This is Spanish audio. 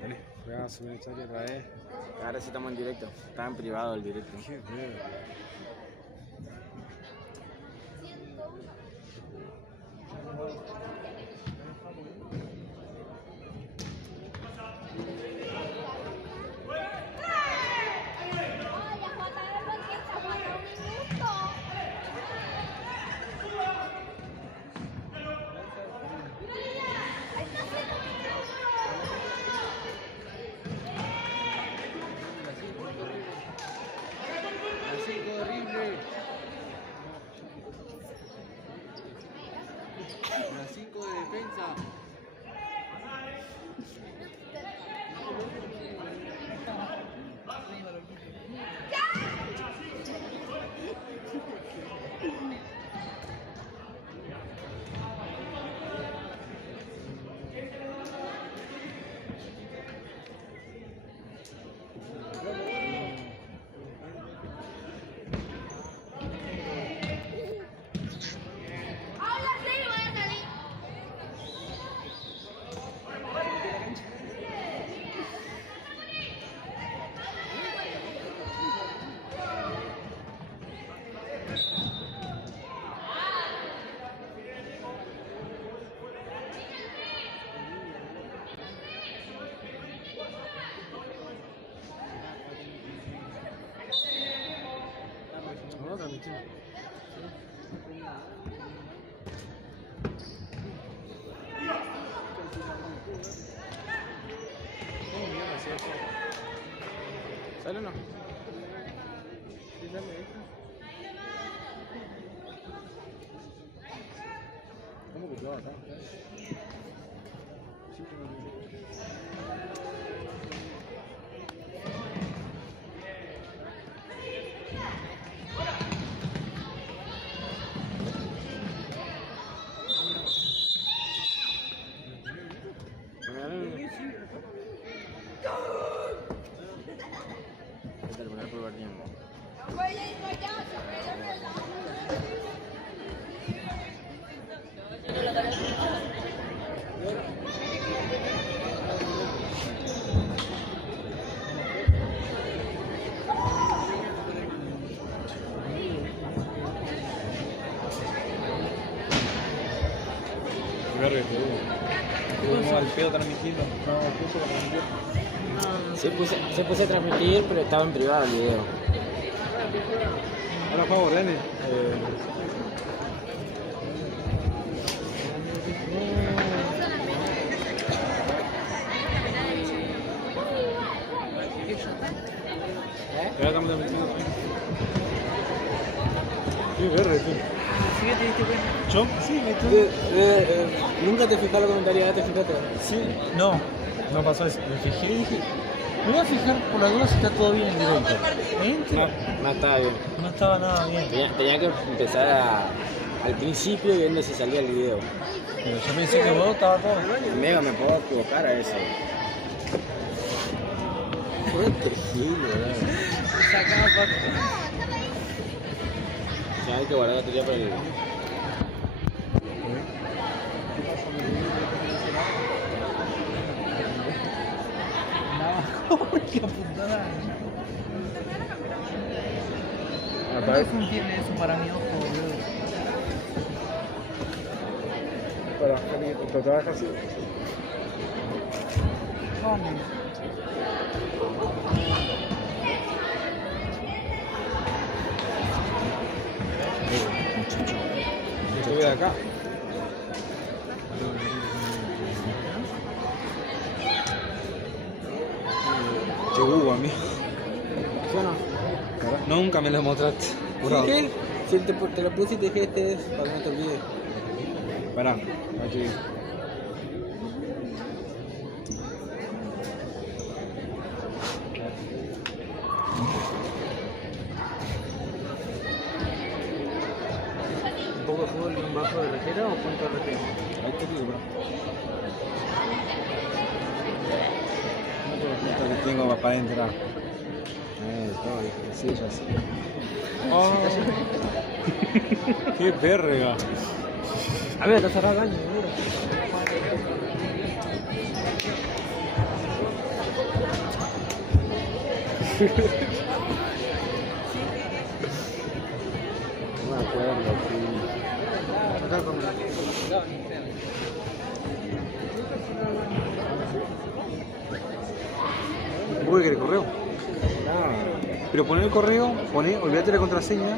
Dale, voy a subir el chat otra vez. Ahora sí estamos en directo. Está en privado el directo. Qué miedo. La 5 de defensa. No, transmitimos. ¿Cómo mierda hacía eso? ¿Sale o no? Sí, dale, ¿cómo que acá? Sí, Terminar por Guardián. verga, estuvo al pedo transmitiendo. No, puso para transmitir. Se puse a transmitir, pero estaba en privado el video. Ahora juego René. Ya estamos transmitiendo. Qué verga, tío. ¿Sí que te diste cuenta? ¿Yo? Sí, me Nunca te fijaste los comentarios, te fijaste. Sí, no pasó eso. Me fijé y dije, me voy a fijar por la duda si está todo bien en directo. Entro. No estaba bien. No estaba nada bien. Tenía que empezar al principio viendo si salía el video. Pero yo pensé que vos estaba todo. Amigo, me puedo equivocar a eso. Fue terrible, ¿verdad? Sacaba para. Ya hay que guardar la teoría para el... ¡Qué apuntada! ¿Cómo funciona eso para mi ojo, boludo? Para que te trabajas así. ¿Cómo? Muchacho. Estoy de acá. Qué a mí. ¿Sí o no? Nunca me lo mostraste. Sí, ¿qué? Si te lo puse y te dije este es para que no te olvides. Pará, aquí. ¿Un poco de fútbol y un bajo de retera o cuánto retera? Ahí te digo, bro. ¿Cuánto que tengo para entrar? Todo, sí, ya sí. Oh. ¡Qué verga! A ver, está cerrado el baño, mira. No me acuerdo, sí. Acá con... Voy a querer correo. No. Pero poner el correo, olvídate la contraseña.